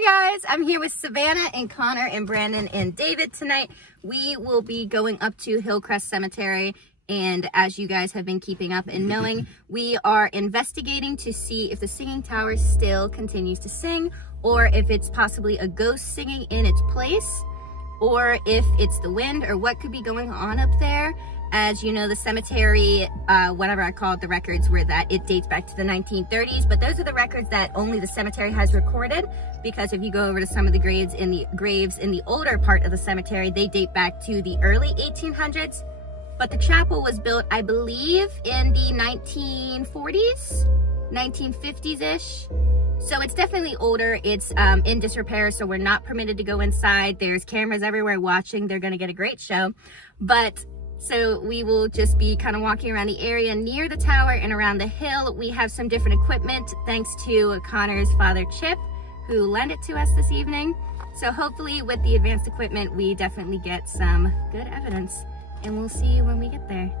Hi guys, I'm here with Savannah and Connor and Brandon and David tonight. We will be going up to Hillcrest Cemetery, and as you guys have been keeping up and knowing, we are investigating to see if the singing tower still continues to sing, or if it's possibly a ghost singing in its place, or if it's the wind, or what could be going on up there. As you know, the cemetery, whatever I call it, the records were that it dates back to the 1930s, but those are the records that only the cemetery has recorded, because if you go over to some of the graves in the older part of the cemetery, they date back to the early 1800s. But the chapel was built, I believe, in the 1940s, 1950s-ish. So it's definitely older. It's in disrepair, so we're not permitted to go inside. There's cameras everywhere watching. They're gonna get a great show. But so we will just be kind of walking around the area near the tower and around the hill. We have some different equipment thanks to Connor's father, Chip, who lent it to us this evening. So hopefully with the advanced equipment, we definitely get some good evidence, and we'll see you when we get there.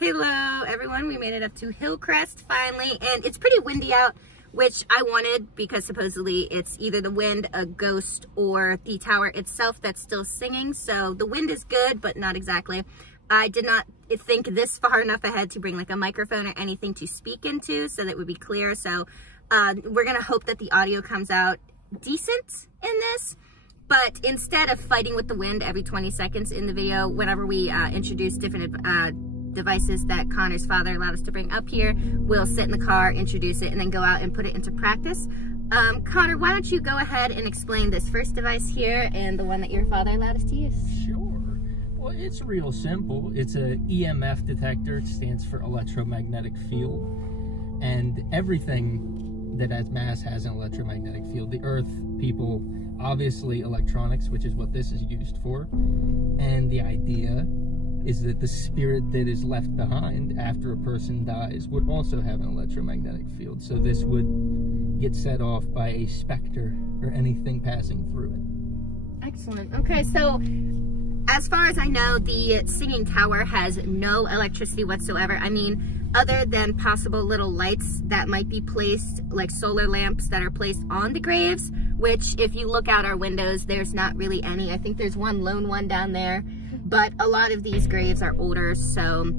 Hello everyone, we made it up to Hillcrest finally, and it's pretty windy out, which I wanted because supposedly it's either the wind, a ghost, or the tower itself that's still singing. So the wind is good, but not exactly. I did not think this far enough ahead to bring like a microphone or anything to speak into so that it would be clear. So we're gonna hope that the audio comes out decent in this. But instead of fighting with the wind every 20 seconds in the video, whenever we introduce different devices that Connor's father allowed us to bring up here, we'll sit in the car, introduce it, and then go out and put it into practice. Connor, why don't you go ahead and explain this first device here and the one that your father allowed us to use? Sure. Well, it's real simple. It's a EMF detector. It stands for electromagnetic field. And everything that has mass has an electromagnetic field. The earth, people, obviously electronics, which is what this is used for. And the idea is that the spirit that is left behind after a person dies would also have an electromagnetic field. So this would get set off by a specter or anything passing through it. Excellent. Okay, so as far as I know, the singing tower has no electricity whatsoever. I mean, other than possible little lights that might be placed, like solar lamps that are placed on the graves, which if you look out our windows, there's not really any. I think there's one lone one down there. But a lot of these graves are older, so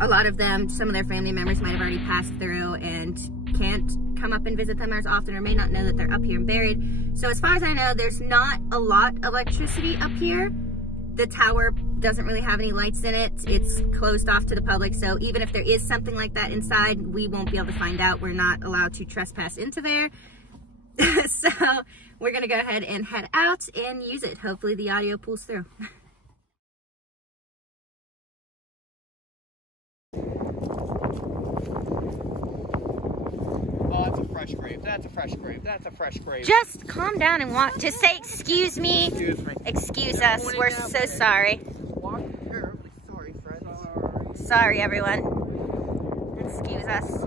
a lot of them, some of their family members might have already passed through and can't come up and visit them as often, or may not know that they're up here and buried. So as far as I know, there's not a lot of electricity up here. The tower doesn't really have any lights in it. It's closed off to the public, so even if there is something like that inside, we won't be able to find out. We're not allowed to trespass into there. So we're gonna go ahead and head out and use it. Hopefully the audio pulls through. Fresh grave. That's a fresh grave. That's a fresh grave. Just calm down and walk. Just say, excuse me. Excuse me. Excuse us. We're so sorry. Walk terribly sorry, Fred. Sorry, everyone. Excuse us.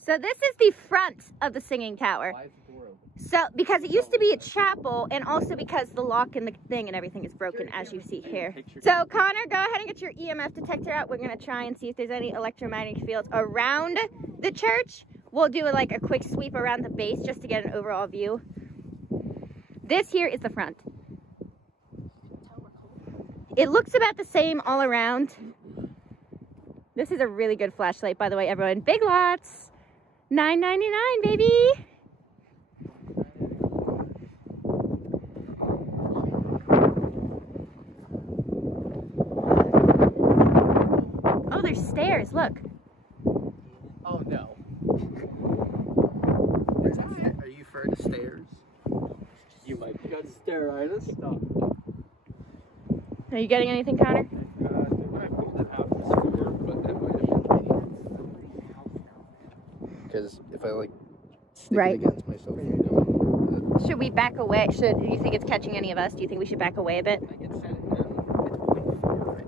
So this is the front of the singing tower. So, because it used to be a chapel, and also because the lock and the thing and everything is broken, as you see here. So, Connor, go ahead and get your EMF detector out. We're going to try and see if there's any electromagnetic fields around the church. We'll do like a quick sweep around the base just to get an overall view. This here is the front. It looks about the same all around. This is a really good flashlight, by the way, everyone. Big Lots, $9.99, baby. Oh, there's stairs, look. Oh, no. Are you afraid of stairs? You might be. Got stairitis? Stop. Are you getting anything, Connor? When I pulled it out, it was 4, but that might have been. Because if I, like, stick it against myself, Should we back away? Do you think it's catching any of us? Do you think we should back away a bit? I can set it down. It's 0.4 right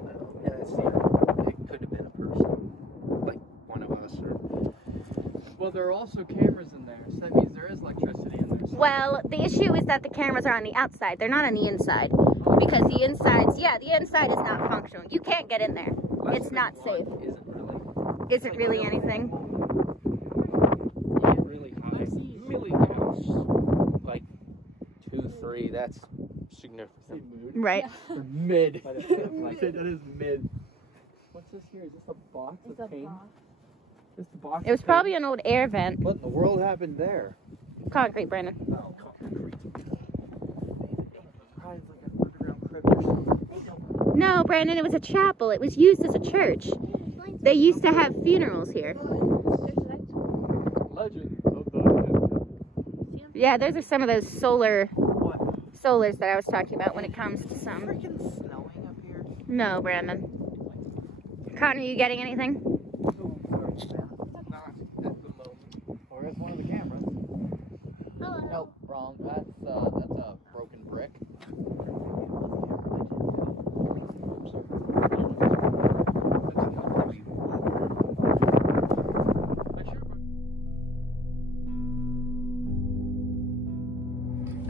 Well, there are also cameras in there, so that means there is electricity in there. Well, the issue is that the cameras are on the outside. They're not on the inside. Because the inside's, yeah, the inside is not functional. You can't get in there. It's not safe. Isn't really anything. Really high. Milliamps. Like 2, 3, that's significant. Right. Mid. That is mid. What's this here? Is this a box of paint? This the box It was probably an old air vent. What in the world happened there? Concrete, Brandon. Oh, concrete. Probably like an underground crypt or something. No, Brandon, it was a chapel. It was used as a church. They used to have funerals here. Legend of the... Yeah, those are some of those solars that I was talking about when it comes to some. Freaking snowing up here. No, Brandon. Connor, are you getting anything? Where's one of the cameras? Hello. Nope, wrong. That's a broken brick.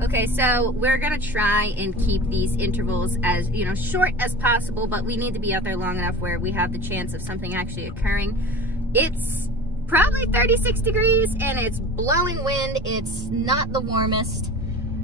Okay, so we're gonna try and keep these intervals as, you know, short as possible, but we need to be out there long enough where we have the chance of something actually occurring. It's probably 36 degrees and it's blowing wind. It's not the warmest.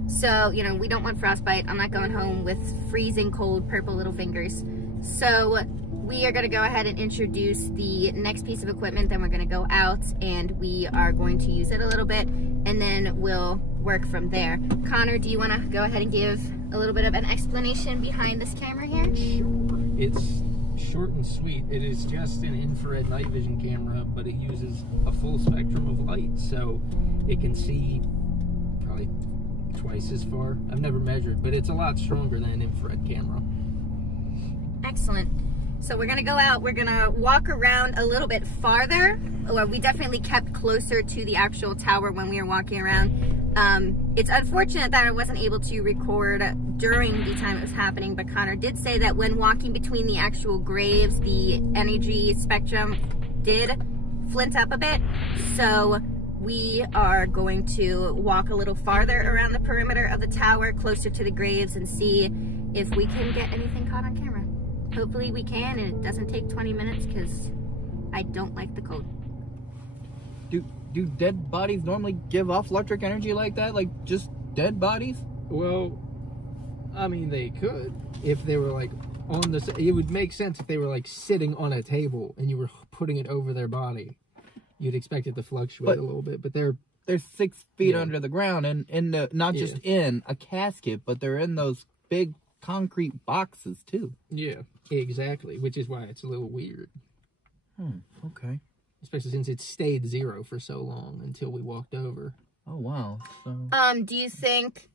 So, you know, we don't want frostbite. I'm not going home with freezing cold purple little fingers. So we are gonna go ahead and introduce the next piece of equipment. Then we're gonna go out and we are going to use it a little bit and then we'll work from there. Connor, do you wanna go ahead and give a little bit of an explanation behind this camera here? Sure. It's short and sweet. It is just an infrared night vision camera, but it uses a full spectrum of light, so it can see probably twice as far. I've never measured, but it's a lot stronger than an infrared camera. Excellent. So we're gonna go out, we're gonna walk around a little bit farther. Or we definitely kept closer to the actual tower when we were walking around. It's unfortunate that I wasn't able to record during the time it was happening, but Connor did say that when walking between the actual graves, the energy spectrum did flint up a bit. So we are going to walk a little farther around the perimeter of the tower, closer to the graves, and see if we can get anything caught on camera. Hopefully we can, and it doesn't take 20 minutes because I don't like the cold. Do dead bodies normally give off electric energy like that? Like just dead bodies? Well, I mean, they could if they were like on the. It would make sense if they were like sitting on a table and you were putting it over their body. You'd expect it to fluctuate a little bit, but they're 6 feet under the ground and in the, not just in a casket, but they're in those big concrete boxes too. Yeah, exactly. Which is why it's a little weird. Okay. Especially since it stayed 0 for so long until we walked over. Oh wow. So. Do you think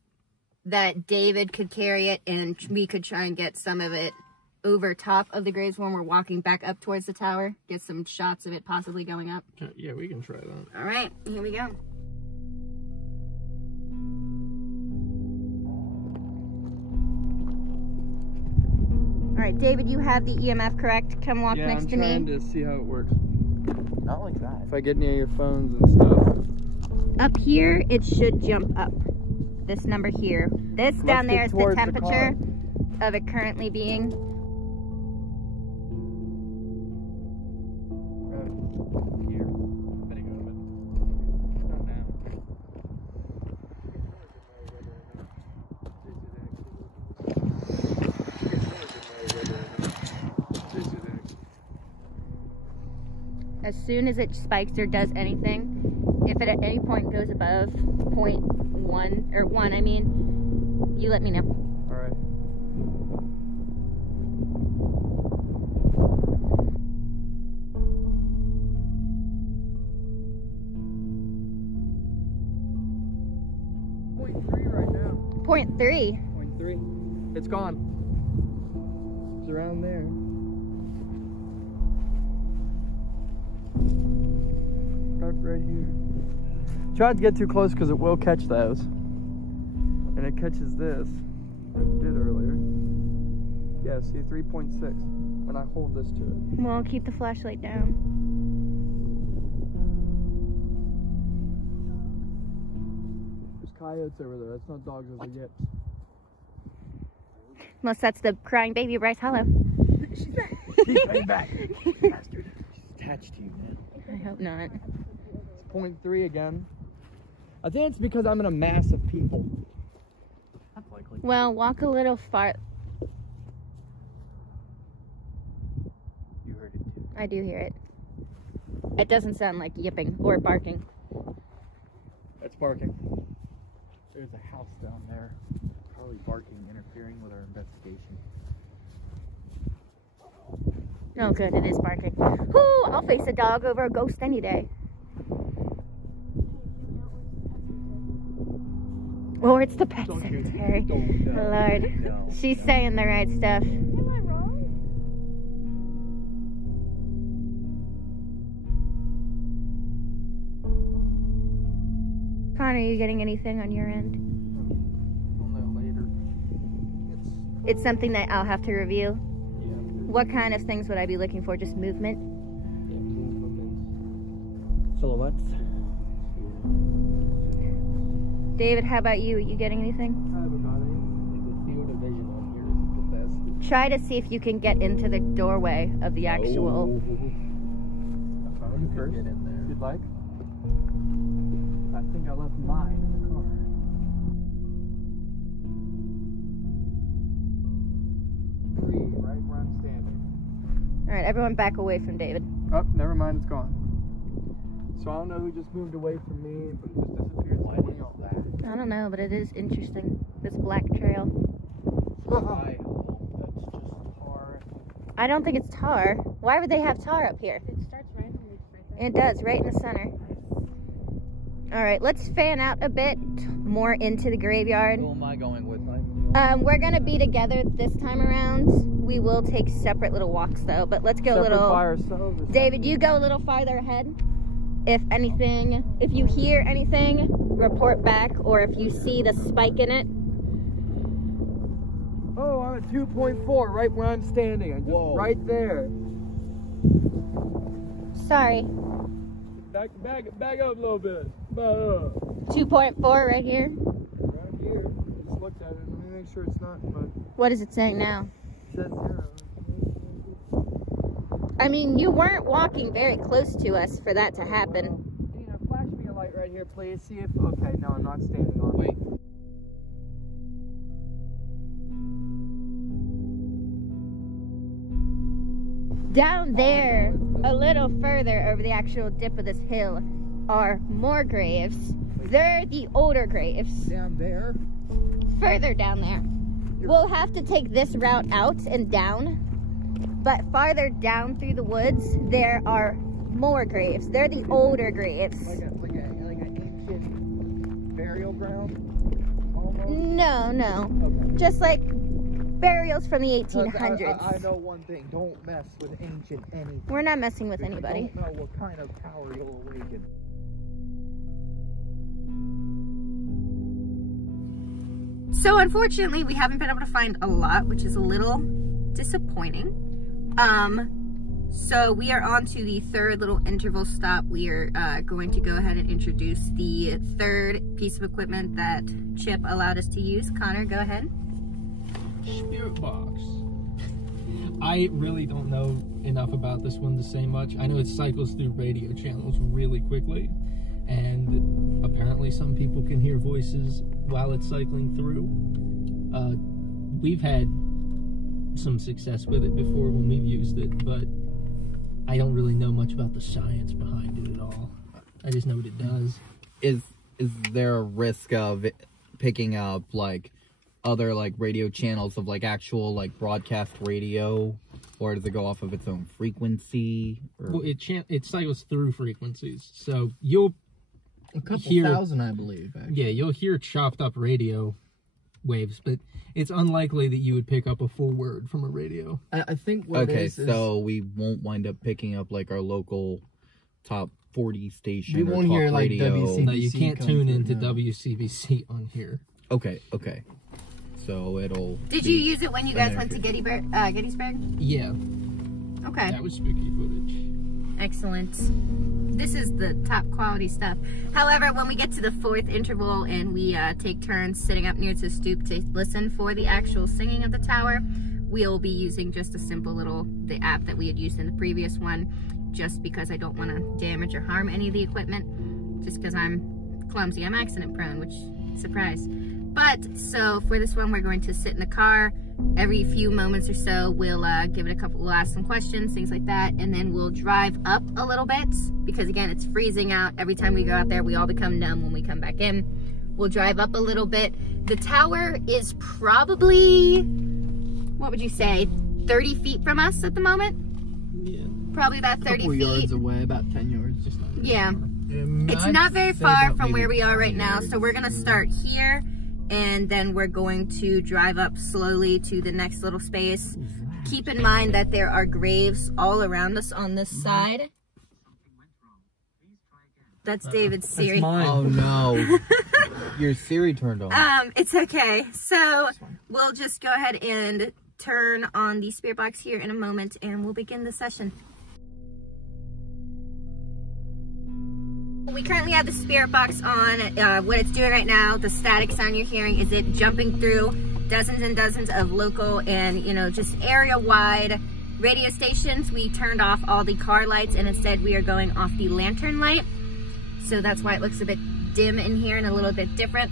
that David could carry it and we could try and get some of it over top of the graves when we're walking back up towards the tower? Get some shots of it possibly going up? Yeah, we can try that. All right, here we go. All right, David, you have the EMF, correct? Come walk next to me. Yeah, I'm trying to see how it works. Not like that. If I get near your phones and stuff. Up here, it should jump up. This number here. This down there is the temperature of it currently being. Here. Not now. As soon as it spikes or does anything, if it at any point goes above 0.1 or 1, I mean, you let me know. All right. Right now. 0.3. 0.3. It's gone. It's around there. Right here. Tried to get too close because it will catch those. And it catches this. It did earlier. Yeah, see 3.6 when I hold this to it. Well, keep the flashlight down. coyotes over there. That's not dogs, those are yips. Unless that's the crying baby Bryce Hollow. She's back. She's coming back. Bastard. She's attached to you, man. I hope not. It's 0.3 again. I think it's because I'm in a mass of people. That's likely. Well, walk a little far. You heard it too. I do hear it. It doesn't sound like yipping or barking. It's barking. There's a house down there. Probably barking, interfering with our investigation. Oh, good, it is barking. Whoo! I'll face a dog over a ghost any day. Or it's the pet cemetery. Lord, No. she's saying the right stuff. Am I wrong? Connor, are you getting anything on your end? We'll know later. It's something that I'll have to review. Yeah. What kind of things would I be looking for? Just movement? Silhouettes. David, how about you? Are you getting anything? I haven't got any. The field of vision on here is the best. Try to see if you can get into the doorway of the actual... You first, Get in there. if you'd like. I think I left mine in the car. Right where I'm standing. Alright, everyone back away from David. Oh, never mind, it's gone. So I don't know who just moved away from me, but it just disappeared. Why is that? I don't know, but it is interesting. This black trail. I hope that's just tar. I don't think it's tar. Why would they have tar up here? It starts randomly right there. It does, right in the center. Alright, let's fan out a bit more into the graveyard. Who am I going with? We're gonna be together this time around. We will take separate little walks though, but let's go a Separate little... by ourselves or David, you go a little farther ahead. If anything, if you hear anything, report back, or if you see the spike in it. Oh, I'm at 2.4, right where I'm standing. I'm just right there. Sorry, Back up a little bit. Back up. 2.4 right here. Right here. Just looked at it. Let me make sure it's not. But What is it saying now? it says 0. I mean, you weren't walking very close to us for that to happen. Dina, flash me a light right here, please. See if. Okay, no, I'm not standing on it. Wait. Down there, a little further over the actual dip of this hill, are more graves. They're the older graves. Down there? Further down there. We'll have to take this route out and down, but farther down through the woods, there are more graves. They're the older graves. Like an ancient burial ground? Almost? No, no. Okay. Just like burials from the 'Cause 1800s. I know one thing. Don't mess with ancient anything. We're not messing with Because anybody. You don't know what kind of power you'll awaken. So unfortunately, we haven't been able to find a lot, which is a little disappointing. So we are on to the third little interval stop. We are going to go ahead and introduce the third piece of equipment that Chip allowed us to use. Connor, go ahead. Spirit box. I really don't know enough about this one to say much. I know it cycles through radio channels really quickly, and apparently some people can hear voices while it's cycling through. We've had some success with it before when we've used it, but I don't really know much about the science behind it at all. I just know what it does. Is there a risk of it picking up like other like radio channels of like actual like broadcast radio, or does it go off of its own frequency? Or... Well, it cycles through frequencies, so you'll a couple hear, thousand, I believe. Actually. Yeah, you'll hear chopped up radio waves, but it's unlikely that you would pick up a full word from a radio. I think what Okay, it is so we won't wind up picking up like our local top 40 station. We or won't talk hear, like, radio. WCBC. No, you can't come tune through, into no. WCBC on here. Okay. So it'll. Did you use it when you guys went to Gettysburg? Yeah, Okay, that was spooky footage. excellent. this is the top quality stuff. However, when we get to the fourth interval and we take turns sitting up near to the stoop to listen for the actual singing of the tower, we'll be using just a simple the app that we had used in the previous one, just because I don't want to damage or harm any of the equipment, just because I'm clumsy. I'm accident prone, which, surprise. But, so for this one, we're going to sit in the car. Every few moments or so, we'll give it we'll ask some questions, things like that, and then we'll drive up a little bit, because again, it's freezing out. Every time we go out there, we all become numb when we come back in. We'll drive up a little bit. The tower is probably, what would you say, 30 feet from us at the moment? Yeah. Probably about 30 feet. Yards away, about 10 yards. Just not yeah. It's not very far from where we are right now, so we're gonna start here, and then we're going to drive up slowly to the next little space. Keep in mind that there are graves all around us on this side. That's David's Siri. That's mine. Oh no. Your Siri turned on. It's okay. So we'll just go ahead and turn on the spirit box here in a moment, and we'll begin the session. We currently have the spirit box on. What it's doing right now, the static sound you're hearing, is it jumping through dozens and dozens of local and, just area-wide radio stations. We turned off all the car lights, and instead we are going off the lantern light. So that's why it looks a bit dim in here and a little bit different.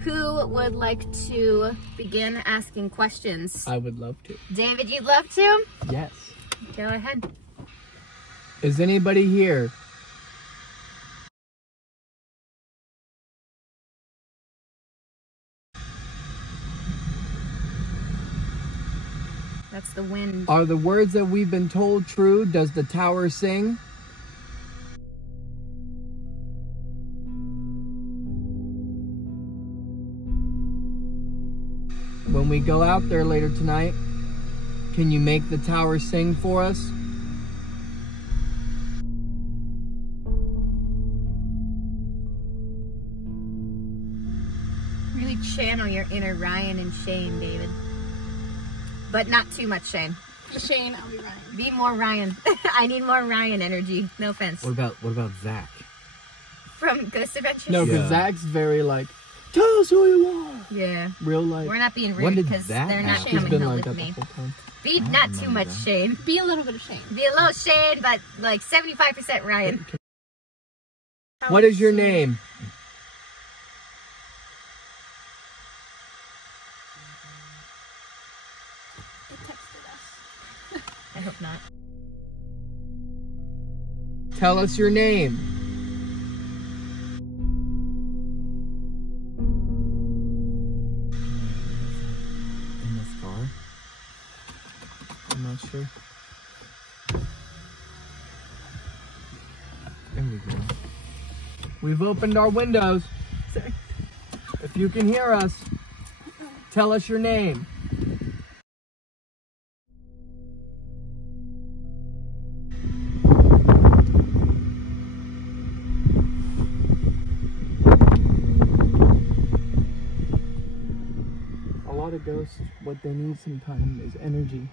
Who would like to begin asking questions? I would love to. David, you'd love to? Yes. Go ahead. Is anybody here? That's the wind. Are the words that we've been told true? Does the tower sing? When we go out there later tonight, can you make the tower sing for us? Really channel your inner Ryan and Shane, David. But not too much Shane. Shane, I'll be Ryan. Be more Ryan. I need more Ryan energy. No offense. What about Zach? From Ghost Adventures? No, because Yeah. Zach's very like, tell us who you are. Yeah. Real life. We're not being When rude did because that they're not happen? He's coming been home like with that the me. whole time. Be I don't not too remember much that. Shane. Be a little bit of Shane. Be a little Shane, but like 75% Ryan. What is your name? It texted us. I hope not. Tell us your name. In this car? I'm not sure. There we go. We've opened our windows. Sorry. If you can hear us, tell us your name. A lot of ghosts, what they need sometimes is energy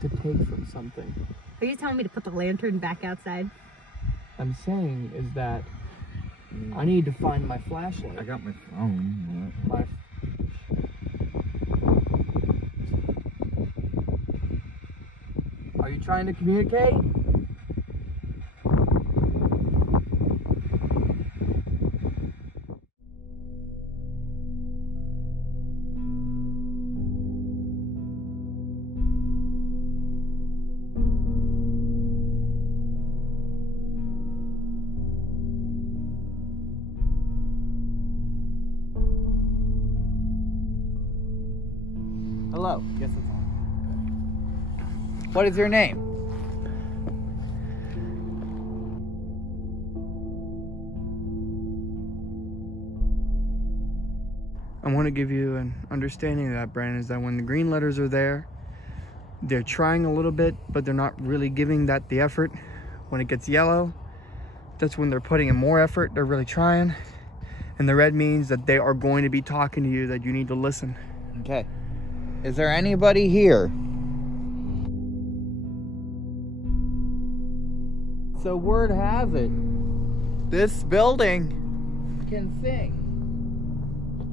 to take from something. Are you telling me to put the lantern back outside? I'm saying is that I need to find my flashlight. I got my phone. My Are you trying to communicate? Hello. Yes, it's on. What is your name? I want to give you an understanding of that, Brandon, is that when the green letters are there, they're trying a little bit, but they're not really giving that the effort. When it gets yellow, that's when they're putting in more effort. They're really trying. And the red means that they are going to be talking to you, that you need to listen. Okay. Is there anybody here? So word has it, this building can sing.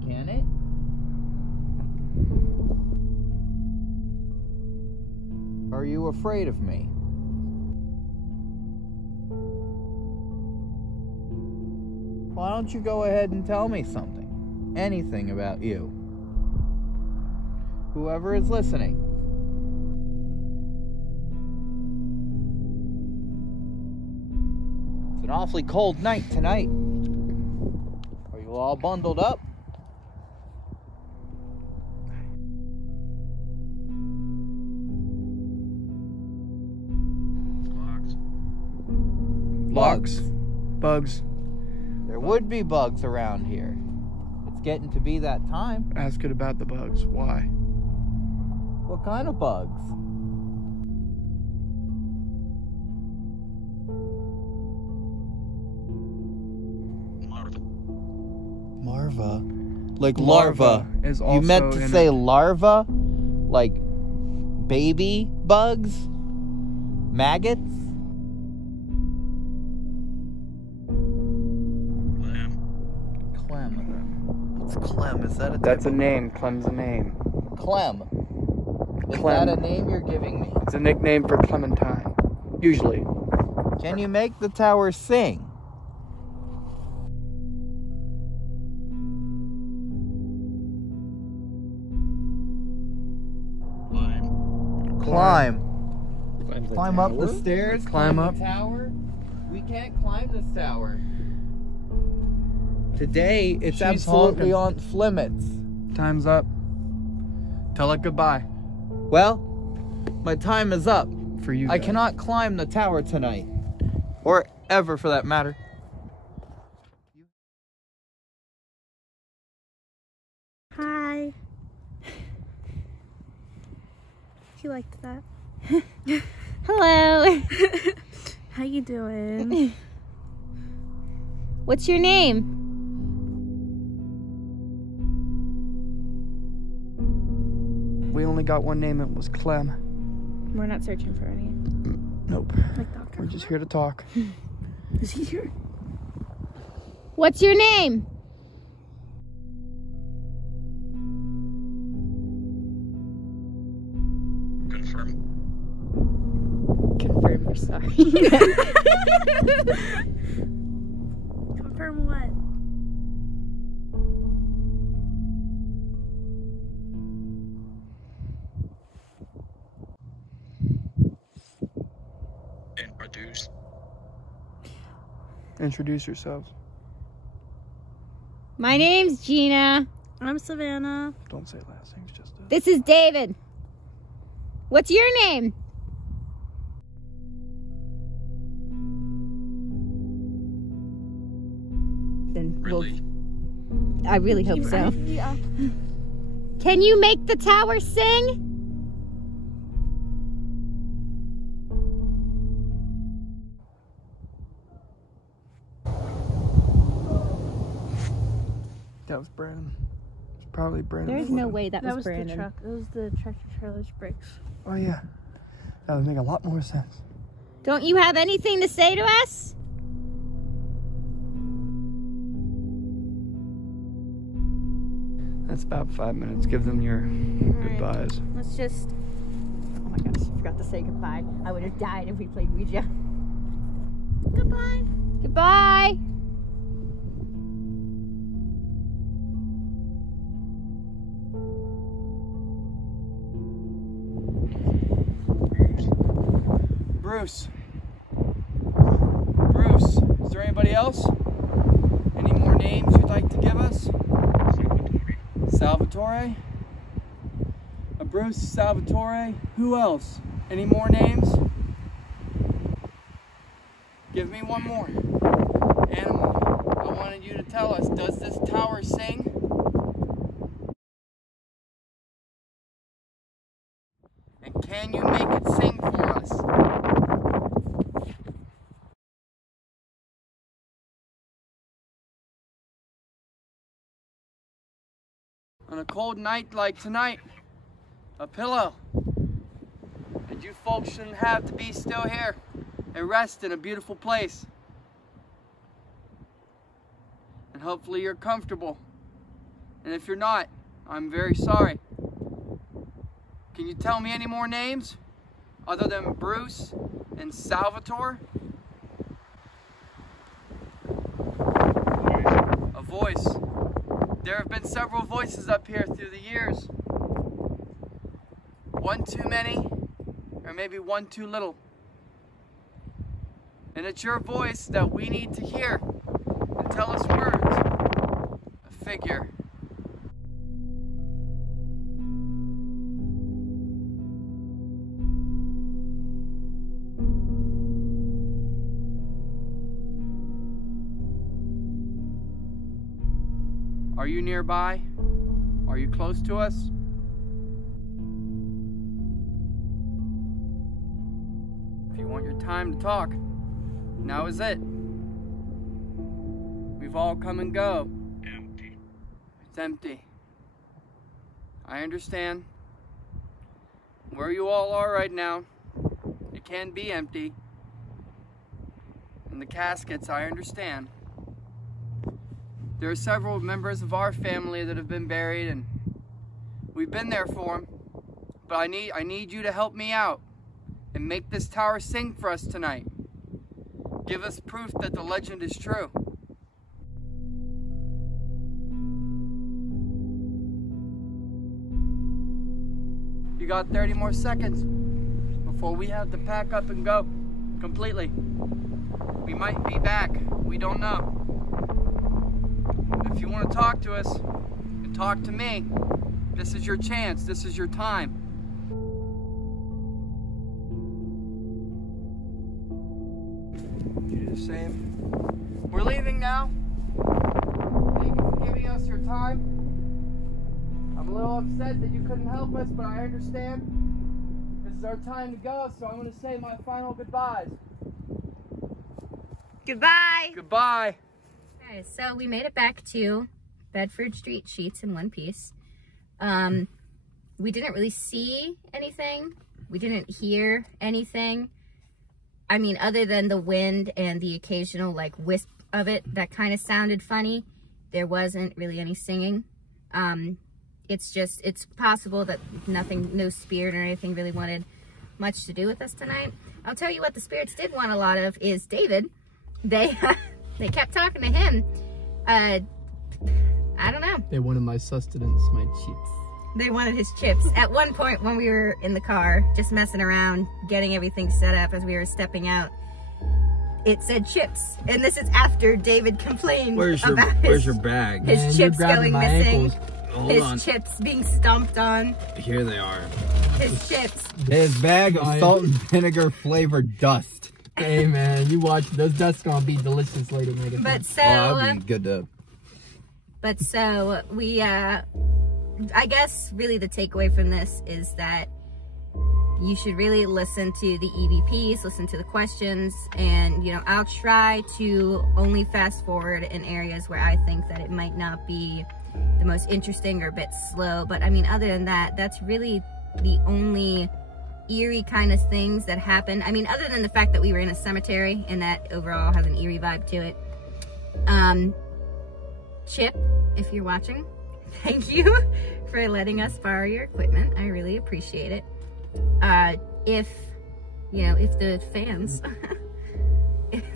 Can it? Are you afraid of me? Why don't you go ahead and tell me something? Anything about you. Whoever is listening. It's an awfully cold night tonight. Are you all bundled up? Bugs. Bugs. There would be bugs around here. It's getting to be that time. Ask it about the bugs. Why? What kind of bugs? Larva. Like larva. Is also You meant to in say it. larva? Like baby bugs? Maggots? Clem. What's Clem? Is that a type That's a of- name. Clem's a name. Clem. Is Clem. that a name you're giving me? It's a nickname for Clementine. Usually. Can you make the tower sing? Climb. Climb up the stairs. Climb up. the tower. We can't climb this tower. Today, it's She's absolutely honking. on limits. Time's up. Tell it goodbye. Well, my time is up. For you I guys. cannot climb the tower tonight. Or ever, for that matter. Hi. You liked that. Hello. How you doing? What's your name? We only got one name. It was Clem. We're not searching for any. Nope. Like Dr. We're just here to talk. Is he here? What's your name? Confirm you're sorry. Confirm what? Introduce yourselves. My name's Gina. I'm Savannah. Don't say last names, just This is David. What's your name? Then I really hope so. Yeah. Can you make the tower sing? That was Brandon. It's probably Brandon. There's no way that, That was was Brandon. the truck. It was the tractor trailer's brakes. Oh yeah. That would make a lot more sense. Don't you have anything to say to us? That's about 5 minutes. Give them your goodbyes. Let's just... Oh my gosh, I forgot to say goodbye. I would have died if we played Ouija. Goodbye. Goodbye. Bruce. Bruce, is there anybody else? Any more names you'd like to give us? Salvatore? A Bruce Salvatore? Who else? Any more names? Give me one more. Animal. I wanted you to tell us, does this tower sing? And can you make it sing for us? On a cold night like tonight, a pillow. And you folks shouldn't have to be still here. and rest in a beautiful place. And hopefully you're comfortable. And if you're not, I'm very sorry. Can you tell me any more names other than Bruce and Salvatore? A voice. There have been several voices up here through the years. One too many, or maybe one too little. And it's your voice that we need to hear and tell us words. A figure. Are you nearby? Are you close to us? If you want your time to talk, now is it. We've all come and go. Empty. It's empty. I understand. Where you all are right now, it can be empty. And the caskets, I understand. There are several members of our family that have been buried, and we've been there for them. But I need you to help me out and make this tower sing for us tonight. Give us proof that the legend is true. You got 30 more seconds before we have to pack up and go completely. We might be back. We don't know. If you want to talk to us, you can talk to me. This is your chance. This is your time. You do the same. We're leaving now. Thank you for giving us your time. I'm a little upset that you couldn't help us, but I understand. This is our time to go, so I'm going to say my final goodbyes. Goodbye. Goodbye. Okay, so we made it back to Bedford Street Sheets in one piece. We didn't really see anything. We didn't hear anything. I mean, other than the wind and the occasional like wisp of it that kind of sounded funny, there wasn't really any singing. It's possible that no spirit or anything really wanted much to do with us tonight. I'll tell you what the spirits did want a lot of is David. They kept talking to him. I don't know. They wanted my sustenance, my chips. They wanted his chips. At one point when we were in the car, just messing around, getting everything set up as we were stepping out, it said chips. And this is after David complained about Where's your bag? his Man, chips you're grabbing going my missing. ankles. Hold His on. chips being stomped on. Here they are. His chips. His bag of salt and vinegar flavored dust. Hey man, you watch, those dust's gonna be delicious later, mate. But so, Oh, that'd be good to. But so we, I guess really the takeaway from this is that you should really listen to the EVPs, listen to the questions, and you know, I'll try to only fast forward in areas where I think that it might not be the most interesting or a bit slow. But I mean, other than that, that's really the only eerie kind of things that happen. I mean, other than the fact that we were in a cemetery and that overall has an eerie vibe to it. Chip, if you're watching, thank you for letting us borrow your equipment. I really appreciate it. If the fans,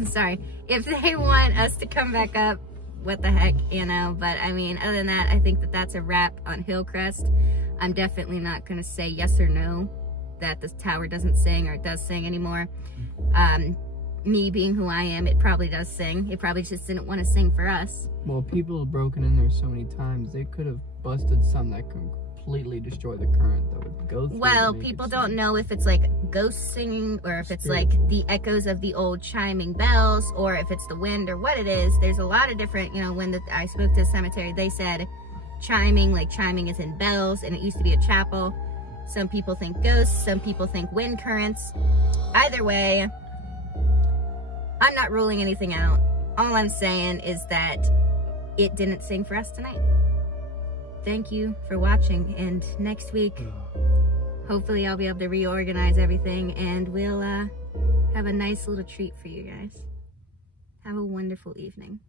sorry, if they want us to come back up, what the heck, you know. But I mean, other than that, I think that that's a wrap on Hillcrest. I'm definitely not going to say yes or no that this tower doesn't sing or it does sing anymore. Me being who I am, it probably does sing. It probably just didn't want to sing for us. Well, people have broken in there so many times, they could have busted something that completely destroy the current that would go through. Well, people don't know if it's like ghosts singing or if it's like the echoes of the old chiming bells or if it's the wind or what it is. There's a lot of different, you know, when I spoke to the cemetery, they said chiming, like chiming is in bells, and it used to be a chapel. Some people think ghosts, some people think wind currents. Either way, I'm not ruling anything out. All I'm saying is that it didn't sing for us tonight. Thank you for watching, and next week, hopefully I'll be able to reorganize everything and we'll have have a nice little treat for you guys. Have a wonderful evening.